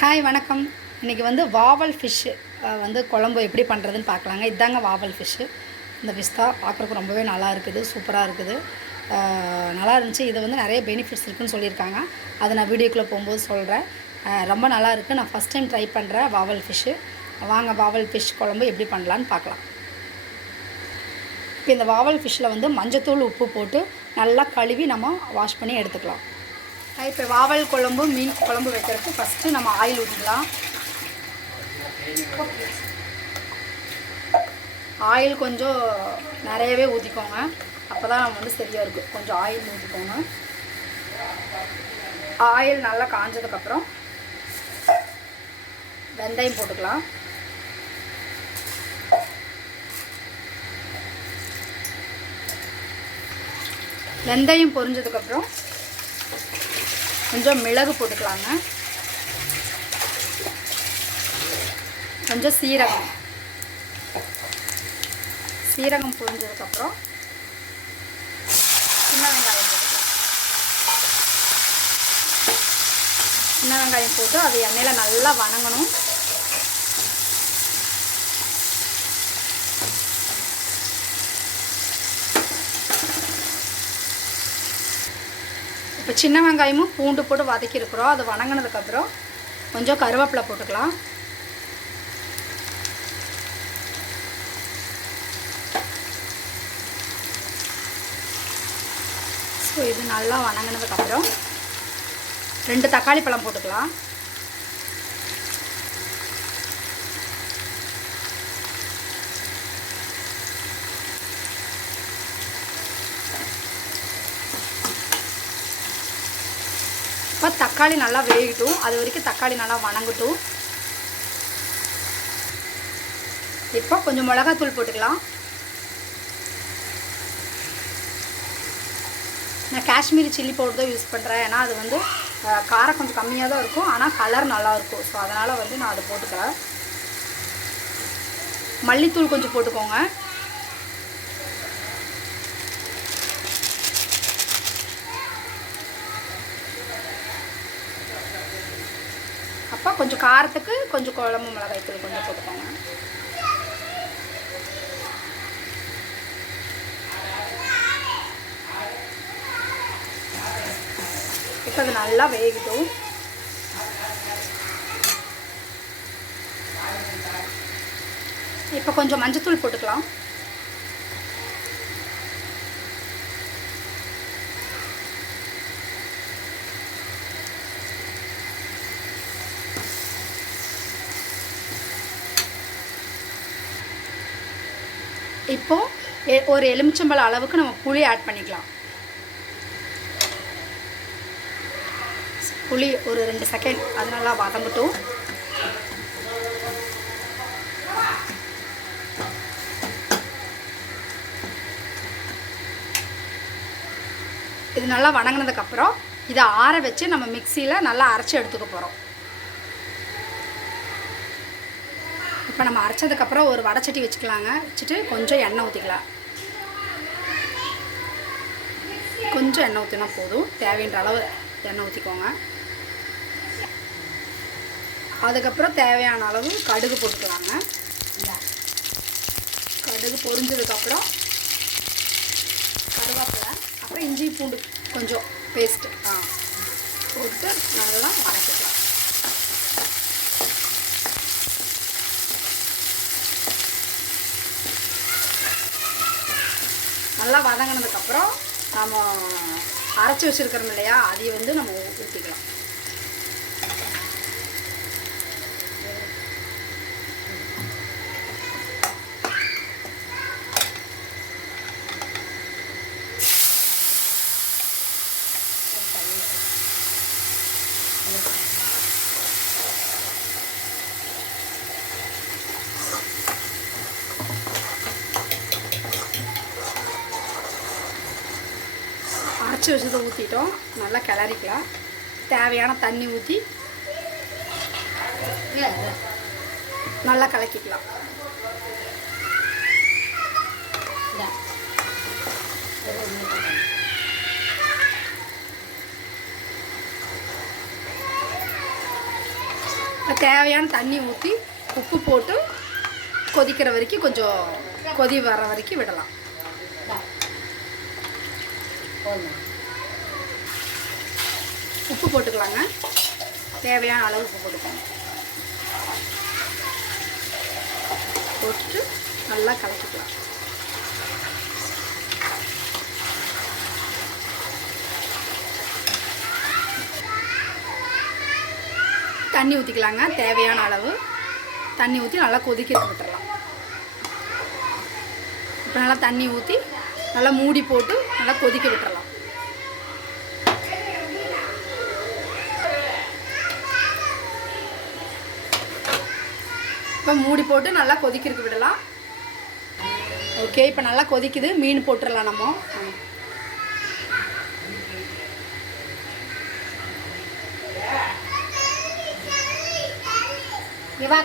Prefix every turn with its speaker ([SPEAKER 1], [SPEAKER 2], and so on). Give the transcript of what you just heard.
[SPEAKER 1] Hi வணக்கம். இன்றைக்கி வந்து வாவல் ஃபிஷ்ஷு வந்து குழம்பு எப்படி பண்ணுறதுன்னு பார்க்கலாங்க. இதாங்க வாவல் ஃபிஷ்ஷு இந்த ஃபிஷ் தான் பார்க்குறக்கு ரொம்பவே நல்லா இருக்குது சூப்பராக இருக்குது. நல்லா இருந்துச்சு. இது வந்து நிறைய பெனிஃபிட்ஸ் இருக்குன்னு சொல்லியிருக்காங்க. அதை நான் வீடியோக்குள்ளே போகும்போது சொல்கிறேன் ரொம்ப நல்லா இருக்குது நான் ஃபஸ்ட் டைம் ட்ரை பண்ணுறேன் வாவல் ஃபிஷ்ஷு வாங்க வாவல் ஃபிஷ் குழம்பு எப்படி பண்ணலான்னு பார்க்கலாம். இப்போ இந்த வாவல் ஃபிஷ்ஷில் வந்து மஞ்சத்தூள் உப்பு போட்டு நல்லா கழுவி நம்ம வாஷ் பண்ணி எடுத்துக்கலாம். இப்போ வாவல் குழம்பு மீன் குழம்பு வைக்கிறதுக்கு ஃபஸ்ட்டு நம்ம ஆயில் ஊற்றிக்கலாம் ஆயில் கொஞ்சம் நிறையவே ஊற்றிக்கோங்க அப்போ தான் வந்து சரியாக இருக்கும். கொஞ்சம் ஆயில் ஊற்றிக்கோங்க ஆயில் நல்லா காஞ்சதுக்கப்புறம் வெந்தயம் போட்டுக்கலாம். வெந்தயம் பொரிஞ்சதுக்கப்புறம் கொஞ்சம் மிளகு போட்டுக்கலாங்க. கொஞ்சம் சீரகம். சீரகம் பொரிஞ்சதுக்கப்புறம் சின்ன வெங்காயம் போட்டுக்கலாம். சின்ன வெங்காயம் போட்டு அது எண்ணெயில் நல்லா வணங்கணும். இப்போ சின்ன வெங்காயமும் பூண்டு போட்டு வதக்கியிருக்கிறோம். அது வணங்கினதுக்கப்புறம் கொஞ்சம் கருவேப்பிலை போட்டுக்கலாம். ஸோ இது நல்லா வணங்கினதுக்கப்புறம் ரெண்டு தக்காளி பழம் போட்டுக்கலாம். இப்போ தக்காளி நல்லா வேகட்டும். அது வரைக்கும் தக்காளி நல்லா வணங்கட்டும். இப்போ கொஞ்சம் மிளகாத்தூள் போட்டுக்கலாம். நான் காஷ்மீரி சில்லி பவுடர் தான் யூஸ் பண்ணுறேன் ஏன்னா அது வந்து காரம் கொஞ்சம் கம்மியாக தான் இருக்கும். ஆனால் கலர் நல்லாயிருக்கும் ஸோ அதனால் வந்து நான் அதை போட்டுக்கிறேன். மல்லித்தூள் கொஞ்சம் போட்டுக்கோங்க. அப்போ கொஞ்சம் காரத்துக்கு கொஞ்சம் குழம்பு மிளகாய் தூள் கொஞ்சம் போட்டுக்கோங்க. இப்போ அது நல்லா வேகட்டும். இப்போ கொஞ்சம் மஞ்சத்தூள் போட்டுக்கலாம். இப்போ எ- ஒரு எலுமிச்சம்பழம் அளவுக்கு நம்ம புளி ஆட் பண்ணிக்கலாம். புளி ஒரு ரெண்டு செகண்ட் அது நல்லா வதங்கட்டும். இது நல்லா வணங்கினதுக்கப்புறம் இதை ஆற வச்சு நம்ம மிக்சியில் நல்லா அரைச்சி எடுத்துக்க போகிறோம் இப்போ நம்ம அரைச்சதுக்கப்புறம் ஒரு வடைச்சட்டி வச்சுக்கலாங்க. வச்சுட்டு கொஞ்சம் எண்ணெய் ஊற்றிக்கலாம் கொஞ்சம் எண்ணெய் ஊற்றினா போதும். தேவைன்ற அளவு எண்ணெய் ஊற்றிக்கோங்க அதுக்கப்புறம் தேவையான அளவு கடுகு போட்டுக்கலாங்க கடுகு பொரிஞ்சதுக்கப்புறம் கருவேப்பிலை அப்புறம் இஞ்சி பூண்டு கொஞ்சம் பேஸ்ட்டு ஆ போட்டு நல்லா வதக்கிக்கலாம் நல்லா வதங்கினதுக்கப்புறம் நம்ம அரைச்சி வச்சுருக்கிறோம் இல்லையா அதையை வந்து நம்ம ஊற்றிக்கலாம் அரைச்சி வச்சதை ஊற்றிட்டோம் நல்லா கிளறிக்கலாம். தேவையான தண்ணி ஊற்றி நல்லா கலக்கிக்கலாம். இப்போ தேவையான தண்ணி ஊற்றி உப்பு போட்டு கொதிக்கிற வரைக்கும் கொஞ்சம் கொதி வர வரைக்கும் விடலாம். உப்பு போட்டுக்கலாங்க. தேவையான அளவு உப்பு போட்டுக்கோங்க. போட்டுட்டு நல்லா கலக்கிக்கலாம். தண்ணி ஊற்றிக்கலாங்க தேவையான அளவு. தண்ணி ஊற்றி நல்லா கொதிக்க விட்டுடலாம் இப்போ நல்லா தண்ணி ஊற்றி நல்லா மூடி போட்டு நல்லா கொதிக்க விட்டுறலாம். இப்போ மூடி போட்டு நல்லா கொதிக்கிறதுக்கு விடலாம். ஓகே இப்போ நல்லா கொதிக்குது. மீன் போட்டுடலாம் நம்ம. இவா